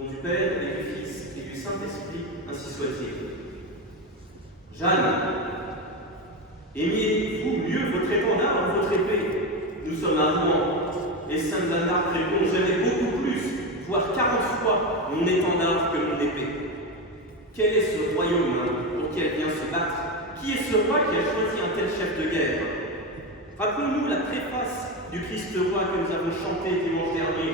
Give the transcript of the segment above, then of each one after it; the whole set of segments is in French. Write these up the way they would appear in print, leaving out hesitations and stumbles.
Au nom du Père et du Fils et du Saint-Esprit, ainsi soit-il. Jeanne, aimiez-vous mieux votre étendard ou votre épée? Nous sommes à Rouen, et Sainte Jeanne d'Arc répond: j'aimais beaucoup plus, voire 40 fois, mon étendard que mon épée. Quel est ce royaume pour qui elle vient se battre? Qui est ce roi qui a choisi un tel chef de guerre? Rappelons-nous la préface du Christ roi que nous avons chanté dimanche dernier.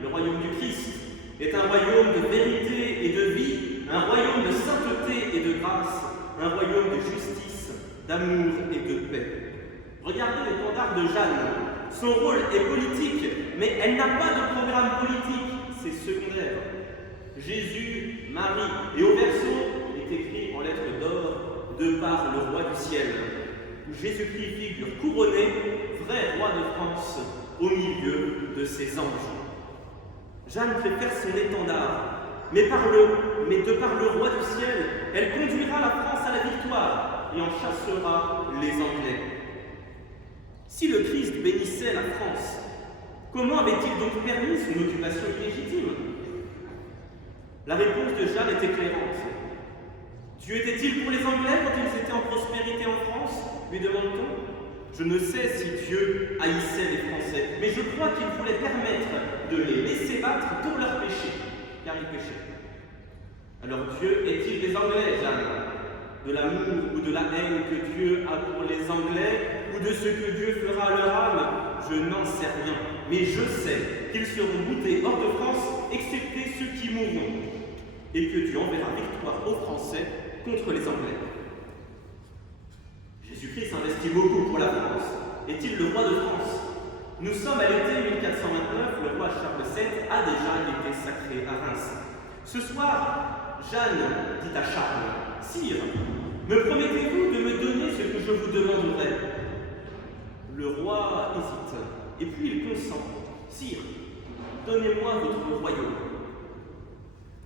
Le royaume du Christ est un royaume de vérité et de vie, un royaume de sainteté et de grâce, un royaume de justice, d'amour et de paix. Regardez l'étendard de Jeanne. Son rôle est politique, mais elle n'a pas de programme politique, c'est secondaire. Jésus, Marie, et au verso est écrit en lettres d'or: de par le roi du ciel, où Jésus-Christ figure couronné, vrai roi de France, au milieu de ses anges. Jeanne préfère son étendard, mais de par le roi du ciel, elle conduira la France à la victoire et en chassera les Anglais. Si le Christ bénissait la France, comment avait-il donc permis son occupation illégitime? La réponse de Jeanne est éclairante. Dieu était-il pour les Anglais quand ils étaient en prospérité en France, lui demande-t-on? Je ne sais si Dieu haïssait les Français, mais je crois qu'il voulait permettre de les laisser battre pour leurs péchés, car ils péchaient. Alors Dieu est-il des Anglais, Jeanne? De l'amour ou de la haine que Dieu a pour les Anglais, ou de ce que Dieu fera à leur âme? Je n'en sais rien, mais je sais qu'ils seront boutés hors de France, excepté ceux qui mourront, et que Dieu enverra victoire aux Français contre les Anglais. Jésus-Christ s'investit beaucoup pour la France. Est-il le roi de France? Nous sommes à l'été 1429, le roi Charles VII a déjà été sacré à Reims. Ce soir, Jeanne dit à Charles: Sire, me promettez-vous de me donner ce que je vous demanderai? Le roi hésite, et puis il consent. Sire, donnez-moi votre royaume.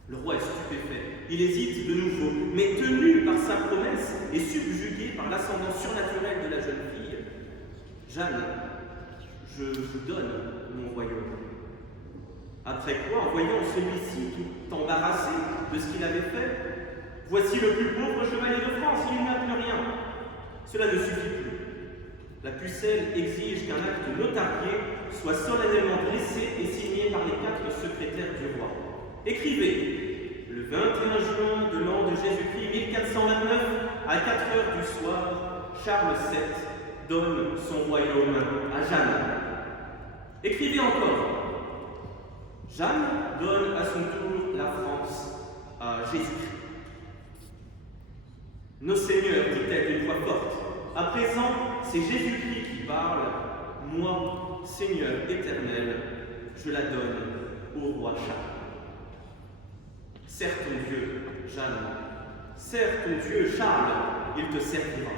Le roi est stupéfait. Il hésite de nouveau, mais tenu par sa promesse et subjugué par l'ascendant surnaturel de la jeune fille. Jeanne, je vous donne mon royaume. Après quoi, en voyant celui-ci tout embarrassé de ce qu'il avait fait: voici le plus pauvre chevalier de France, il n'a plus rien. Cela ne suffit plus. La pucelle exige qu'un acte notarié soit solennellement dressé et signé par les 4 secrétaires du roi. Écrivez: le 21 juin de l'an de Jésus-Christ 1429, à 4 heures du soir, Charles VII donne son royaume à Jeanne. Écrivez encore: Jeanne donne à son tour la France à Jésus-Christ. Nos seigneurs, dit-elle d'une voix forte, à présent, c'est Jésus-Christ qui parle. Moi, Seigneur éternel, je la donne au roi Charles. Serre ton Dieu, Jeanne, serre ton Dieu, Charles, il te servira.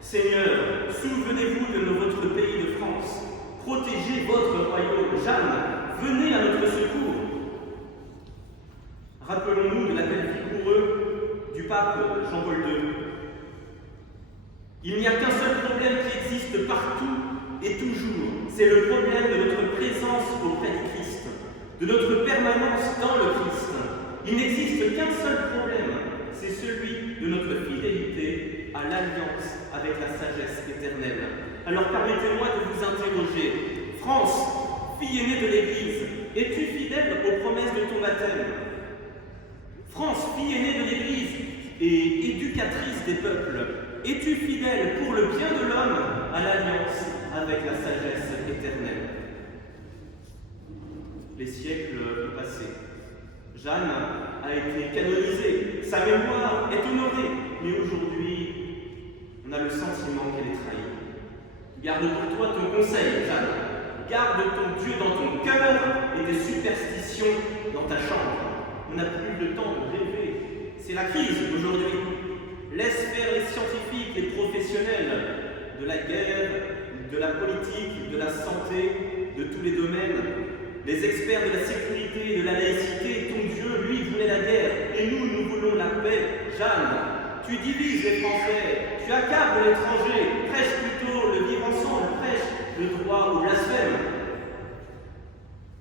Seigneur, souvenez-vous de votre pays de France. Protégez votre royaume, Jeanne, venez à notre secours. Rappelons-nous de l'appel vigoureux du pape Jean-Paul II. Il n'y a qu'un seul problème qui existe partout et toujours, c'est le problème de notre présence auprès du Christ, de notre permanence dans le Christ. Il n'existe qu'un seul problème, c'est celui de notre fidélité à l'alliance avec la sagesse éternelle. Alors permettez-moi de vous interroger. France, fille aînée de l'Église, es-tu fidèle aux promesses de ton baptême? France, fille aînée de l'Église et éducatrice des peuples, es-tu fidèle pour le bien de l'homme à l'alliance avec la sagesse éternelle? Les siècles ont passé. Jeanne a été canonisée, sa mémoire est honorée, mais aujourd'hui, on a le sentiment qu'elle est trahie. Garde pour toi ton conseil, Jeanne. Garde ton Dieu dans ton cœur et tes superstitions dans ta chambre. On n'a plus le temps de rêver. C'est la crise aujourd'hui. Laisse faire les scientifiques, les professionnels de la guerre, de la politique, de la santé, de tous les domaines. Les experts de la sécurité et de la laïcité, ton Dieu, lui, voulait la guerre, et nous voulons la paix. Jeanne, tu divises les Français, tu accables l'étranger, prêche plutôt le vivre ensemble, prêche le droit au blasphème.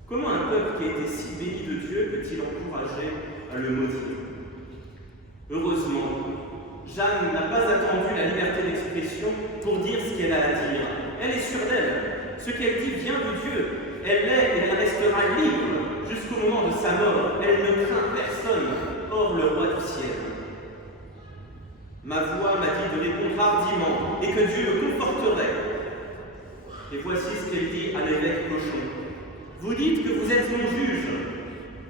Comment un peuple qui a été si béni de Dieu peut-il encourager à le maudire? Heureusement, Jeanne n'a pas attendu la liberté d'expression pour dire ce qu'elle a à dire. Elle est sûre d'elle. Ce qu'elle dit vient de Dieu. Elle l'est et elle restera libre jusqu'au moment de sa mort. Elle ne craint personne, hors le roi du ciel. Ma voix m'a dit de répondre hardiment et que Dieu me conforterait. Et voici ce qu'elle dit à l'évêque Cochon. Vous dites que vous êtes mon juge.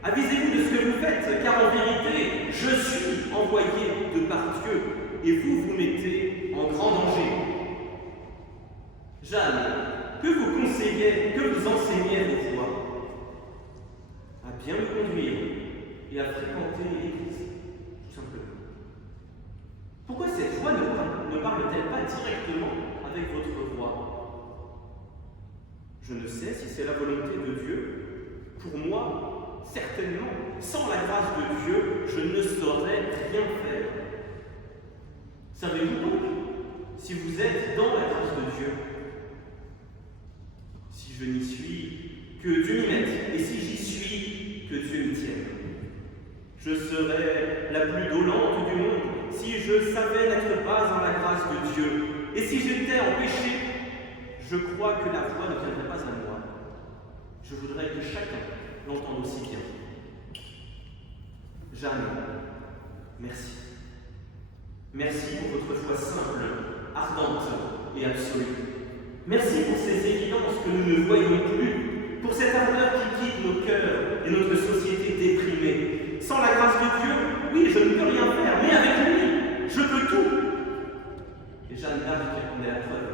Avisez-vous de ce que vous faites, car en vérité, je suis envoyé de par Dieu, et vous vous mettez en grand danger. Jeanne, que vous conseillez, que vous enseignez à vos voix? À bien me conduire et à fréquenter l'Église, tout simplement. Pourquoi cette voix ne parle-t-elle pas directement avec votre roi? Je ne sais si c'est la volonté de Dieu. Pour moi, certainement, sans la grâce de Dieu, je ne saurais rien faire. Savez-vous donc si vous êtes dans la grâce de Dieu? Si je n'y suis, que Dieu m'y mette, et si j'y suis, que Dieu m'y tienne. Je serais la plus dolente du monde si je savais n'être pas en la grâce de Dieu. Et si j'étais en péché, je crois que la foi ne viendrait pas à moi. Je voudrais que chacun l'entende aussi bien. Jeanne, merci. Merci pour votre foi simple, ardente et absolue. Merci pour ces évidences que nous ne voyons plus, pour cette ardeur qui quitte nos cœurs et notre société déprimée. Sans la grâce de Dieu, oui, je ne peux rien faire, mais avec lui, je peux tout. Et Jeanne d'Arc en est la preuve.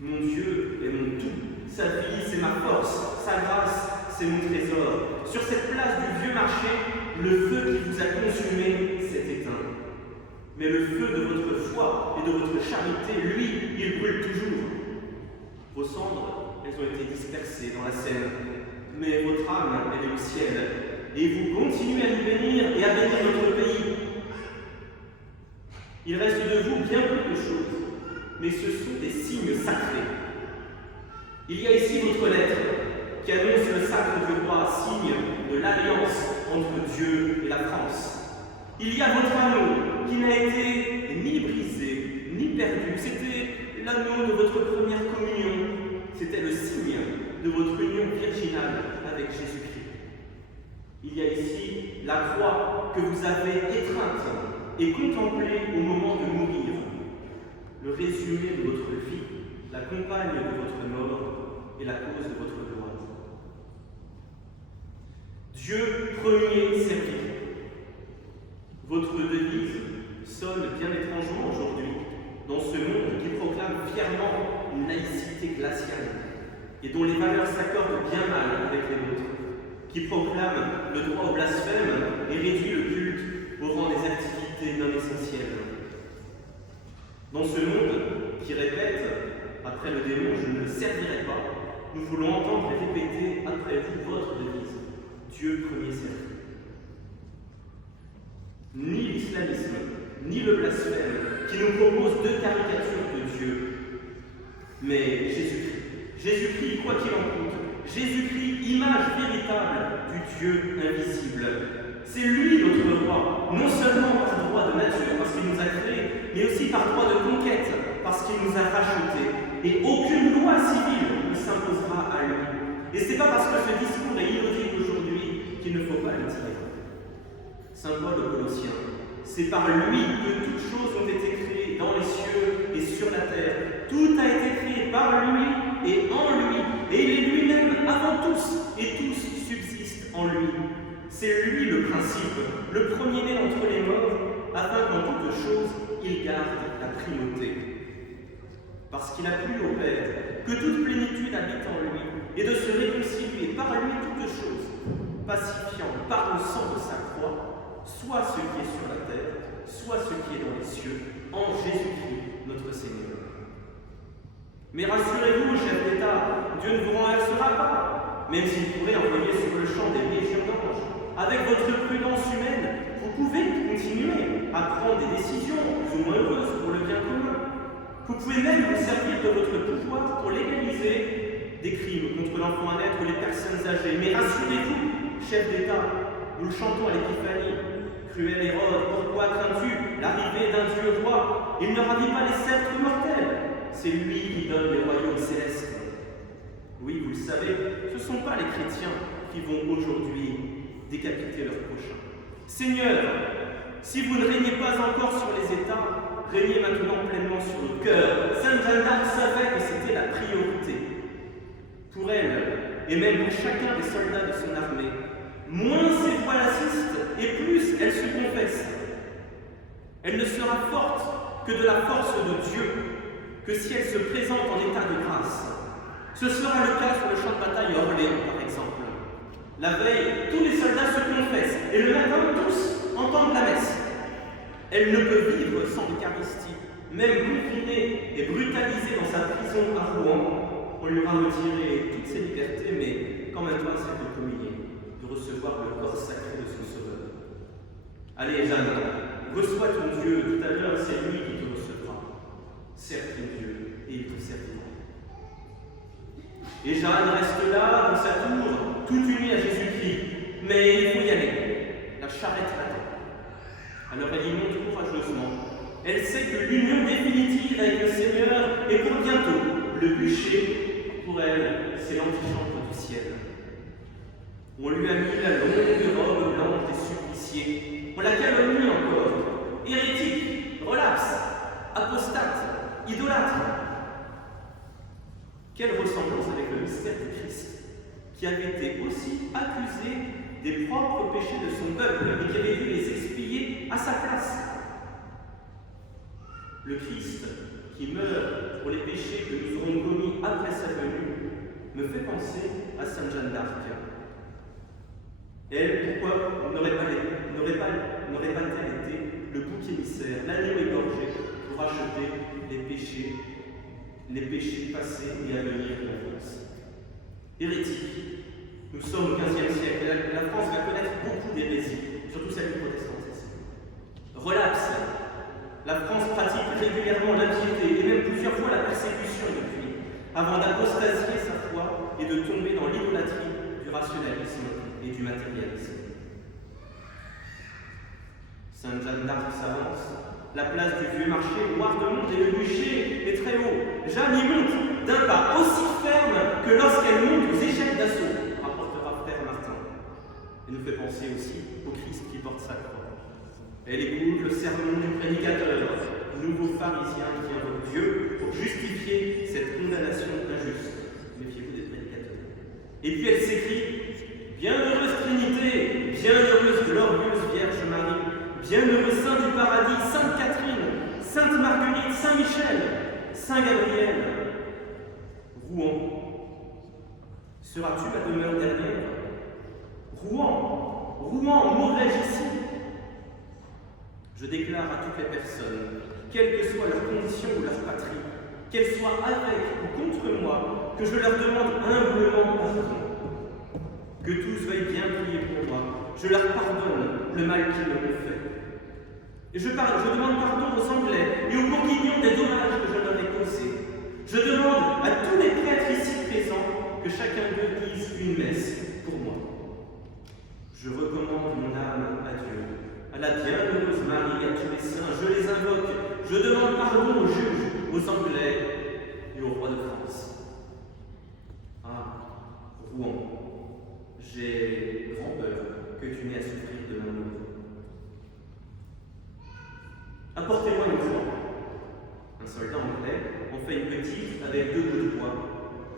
Mon Dieu est mon tout, sa vie c'est ma force, sa grâce c'est mon trésor. Sur cette place du vieux marché, le feu qui vous a consumé s'est éteint. Mais le feu de votre foi et de votre charité, lui, il brûle toujours. Vos cendres, elles ont été dispersées dans la Seine, mais votre âme, elle est au ciel, et vous continuez à nous bénir et à bénir notre pays. Il reste de vous bien peu de choses, mais ce sont des signes sacrés. Il y a ici votre lettre qui annonce le sacre du roi, signe de l'alliance entre Dieu et la France. Il y a votre anneau qui n'a été ni brisé, ni perdu. C'était l'anneau de votre première communion. C'était le signe de votre union virginale avec Jésus-Christ. Il y a ici la croix que vous avez étreinte et contemplée au moment de mourir. Le résumé de votre vie, la compagne de votre mort et la cause de votre gloire. Dieu premier servi. Votre devise sonne bien étrangement aujourd'hui dans ce monde qui proclame fièrement une laïcité glaciale et dont les valeurs s'accordent bien mal avec les nôtres, qui proclame le droit au blasphème et réduit le culte au rang des activités non essentielles. Dans ce monde qui répète, après le démon, je ne le servirai pas, nous voulons entendre et répéter après vous votre devise, Dieu premier servi. Ni l'islamisme, ni le blasphème, qui nous propose deux caricatures de Dieu, mais Jésus-Christ. Jésus-Christ, quoi qu'il en coûte, Jésus-Christ, image véritable du Dieu invisible. C'est lui notre roi, non seulement par droit de nature, parce qu'il nous a créés, mais aussi par droit de conquête, parce qu'il nous a rachetés. Et aucune loi civile ne s'imposera à lui. Et c'est pas parce que ce discours est inaudible aujourd'hui qu'il ne faut pas le dire. Saint Paul aux Colossiens, c'est par lui que toutes choses ont été créées dans les cieux et sur la terre. Tout a été créé par lui et en lui. Et il est lui-même avant tous, et tous subsistent en lui. C'est lui le principe, le premier-né d'entre les morts, afin qu'en toutes choses, il garde la primauté. Parce qu'il a plu au Père que toute plénitude habite en lui, et de se réconcilier par lui toutes choses, pacifiant par le sang de sa croix, soit ce qui est sur la terre, soit ce qui est dans les cieux, en Jésus-Christ, notre Seigneur. Mais rassurez-vous, chef d'État, Dieu ne vous renversera pas, même s'il pourrait envoyer sur le champ des légions d'anges. Avec votre prudence humaine, vous pouvez continuer à prendre des décisions plus ou moins heureuses pour le bien commun. Vous pouvez même vous servir de votre pouvoir pour légaliser des crimes contre l'enfant à naître ou les personnes âgées. Mais rassurez-vous, chef d'État, nous le chantons à l'Épiphanie. Cruel Hérode, pourquoi crains-tu l'arrivée d'un Dieu roi? Il ne ravit pas les sceptres mortels. C'est lui qui donne les royaumes célestes. Oui, vous le savez, ce ne sont pas les chrétiens qui vont aujourd'hui décapiter leur prochain. Seigneur, si vous ne régnez pas encore sur les États, régnez maintenant pleinement sur nos cœurs. Sainte Jeanne d'Arc savait que c'était la priorité. Pour elle, et même pour chacun des soldats de son armée, moins ses voix l'assistent et plus elle se confesse. Elle ne sera forte que de la force de Dieu, que si elle se présente en état de grâce. Ce sera le cas sur le champ de bataille à Orléans, par exemple. La veille, tous les soldats se confessent, et le matin, tous entendent la messe. Elle ne peut vivre sans l'Eucharistie. Même confinée et brutalisée dans sa prison à Rouen, on lui aura retiré toutes ses libertés, mais quand même pas celle de communier, de recevoir le corps sacré de son Sauveur. Allez, Jeanne, reçois ton Dieu. Tout à l'heure, c'est lui qui te recevra. Serre ton Dieu, et il te servira. Et Jeanne reste là, dans sa tour, toute unie à Jésus-Christ. Mais il faut y aller. La charrette l'attend. Alors elle y monte courageusement. Elle sait que l'union définitive avec le Seigneur est pour bientôt. Le bûcher, pour elle, c'est l'antichambre du ciel. On lui a mis la longue robe blanche des suppliciés. On la calomnie encore. Hérétique, relapse, apostate, idolâtre. Quelle ressemblance avec le mystère du Christ, qui avait été aussi accusé des propres péchés de son peuple et qui avait dû les expier à sa place. Le Christ, qui meurt pour les péchés que nous aurons commis après sa venue, me fait penser à Sainte Jeanne d'Arc. Elle, pourquoi n'aurait-elle été le bouc émissaire, l'agneau égorgé pour racheter les péchés passés et à venir de la France? Hérétique. Nous sommes au XVe siècle. La France va connaître beaucoup d'hérésies, surtout celle du protestantisme. Relapse. La France pratique régulièrement l'impiété et même plusieurs fois la persécution depuis, avant d'apostasier sa foi et de tomber dans l'idolâtrie du rationalisme et du matérialisme. Sainte Jeanne d'Arc s'avance. La place du vieux marché, noir de monde, et le bûcher est très haut. Jeanne y monte d'un pas aussi ferme que lorsqu'elle monte aux échelles d'assaut, rapportera frère Martin. Elle nous fait penser aussi au Christ qui porte sa croix. Elle écoute le sermon du prédicateur, nouveau pharisien qui invoque Dieu pour justifier cette condamnation injuste. Méfiez-vous des prédicateurs. Et puis elle s'écrie: Bienheureuse Trinité, bienheureuse glorieuse Vierge Marie, bienheureux Saint du paradis, Sainte Catherine, Sainte Marguerite, Saint Michel, Saint Gabriel. Rouen, seras-tu ma demeure dernière? Rouen, mourrai-je ici? Je déclare à toutes les personnes, quelle que soit leur condition ou leur patrie, qu'elles soient avec ou contre moi, que je leur demande humblement pardon. Que tous veuillent bien prier pour moi. Je leur pardonne le mal qu'ils me ont fait. Et je demande pardon aux Anglais et aux Bourguignons des dommages que je leur ai causés. Je demande à tous les prêtres ici présents que chacun d'eux dise une messe pour moi. Je recommande mon âme à Dieu, à la bienheureuse Marie, à tous les saints. Je les invoque. Je demande pardon aux juges, aux Anglais et au roi de France. Ah, Rouen, j'ai grand peur que tu n'aies à souffrir de mon nom. Apportez-moi une croix. Un soldat anglais en fait une petite avec 2 bouts de bois.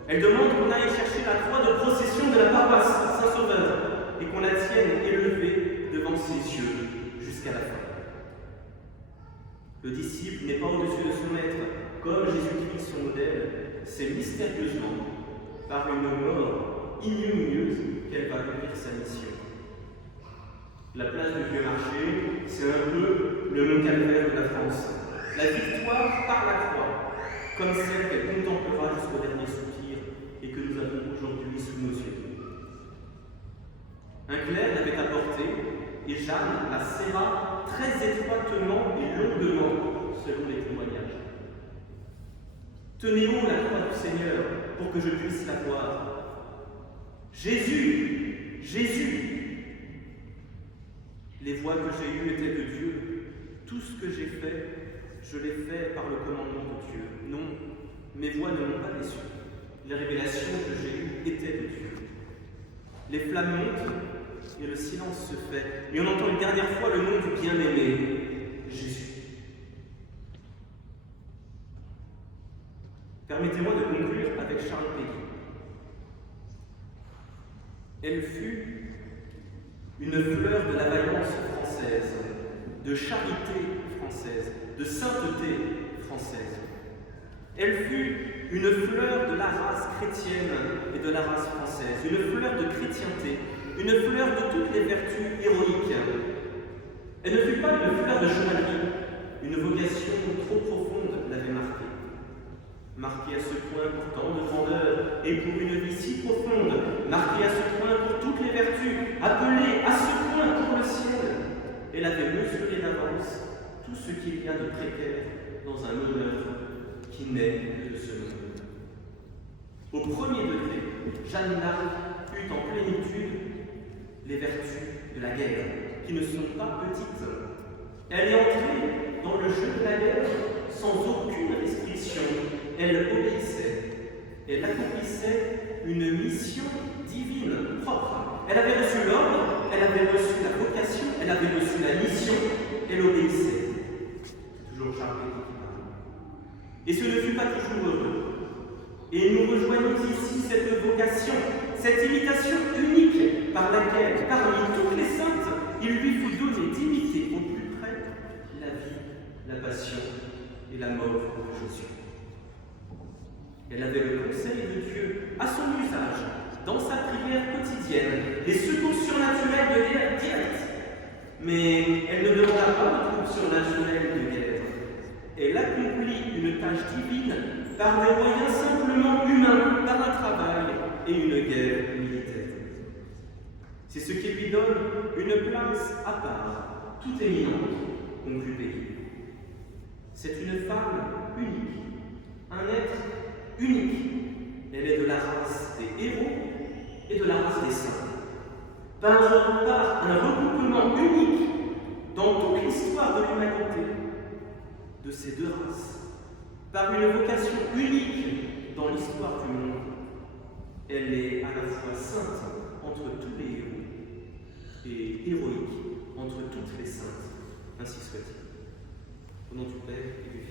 Elle demande qu'on aille chercher la croix de procession de la paroisse Saint-Sauveur et qu'on la tienne élevée devant ses yeux jusqu'à la fin. Le disciple n'est pas au-dessus de son maître, comme Jésus-Christ son modèle. C'est mystérieusement, par une mort ignominieuse, qu'elle va accomplir sa mission. La place du Vieux Marché, c'est un peu le mont Calvaire de la France. La victoire par la croix, comme celle qu'elle contemplera jusqu'au dernier soupir et que nous avons aujourd'hui sous nos yeux. Un clerc l'avait apportée et Jeanne la serra très étroitement et longuement, selon les témoignages. Tenez haut la croix du Seigneur, pour que je puisse la voir. Jésus, Jésus. Les voix que j'ai eues étaient de Dieu. Tout ce que j'ai fait, je l'ai fait par le commandement de Dieu. Non, mes voix ne m'ont pas déçu. Les révélations que j'ai eues étaient de Dieu. Les flammes montent et le silence se fait. Et on entend une dernière fois le nom du bien-aimé, Jésus. Permettez-moi de conclure avec Charles Péguy. Elle fut une fleur de la vaillance française, de charité française, de sainteté française. Elle fut une fleur de la race chrétienne et de la race française, une fleur de chrétienté, une fleur de toutes les vertus héroïques. Elle ne fut pas une fleur de chevalerie, une vocation trop profonde l'avait marquée. Marquée à ce point pour tant de grandeur et pour une vie si profonde, marquée à ce point pour toutes les vertus, appelée à ce point pour le ciel. Elle avait mesuré d'avance tout ce qu'il y a de précaire dans un honneur qui naît de ce monde. Au premier degré, Jeanne d'Arc eut en plénitude les vertus de la guerre, qui ne sont pas petites. Elle est entrée dans le jeu de la guerre sans aucune restriction. Elle obéissait. Elle accomplissait une mission divine propre. Elle avait reçu l'ordre, elle avait reçu la vocation, elle avait reçu la mission, elle obéissait. C'est toujours Charles Péguy qui parle. Et ce ne fut pas toujours heureux. Et nous rejoignons ici cette vocation, cette imitation unique par laquelle, parmi toutes les saintes, il lui fut donné d'imiter au plus près la vie, la passion et la mort de Jésus. Elle avait le conseil de Dieu à son usage, dans sa prière quotidienne, les secours surnaturels de guerre directe. Mais elle ne demanda pas de troubles surnaturels de guerre. Elle accomplit une tâche divine par des moyens simplement humains, par un travail et une guerre militaire. C'est ce qui lui donne une place à part, toute éminente, conclut Péguy. C'est une femme unique, un être unique. Elle est de la race des héros et de la race des saints. Par un regroupement unique dans toute l'histoire de l'humanité de ces deux races, par une vocation unique dans l'histoire du monde. Elle est à la fois sainte entre tous les héros et héroïque entre toutes les saintes. Ainsi soit-il. Au nom du Père et du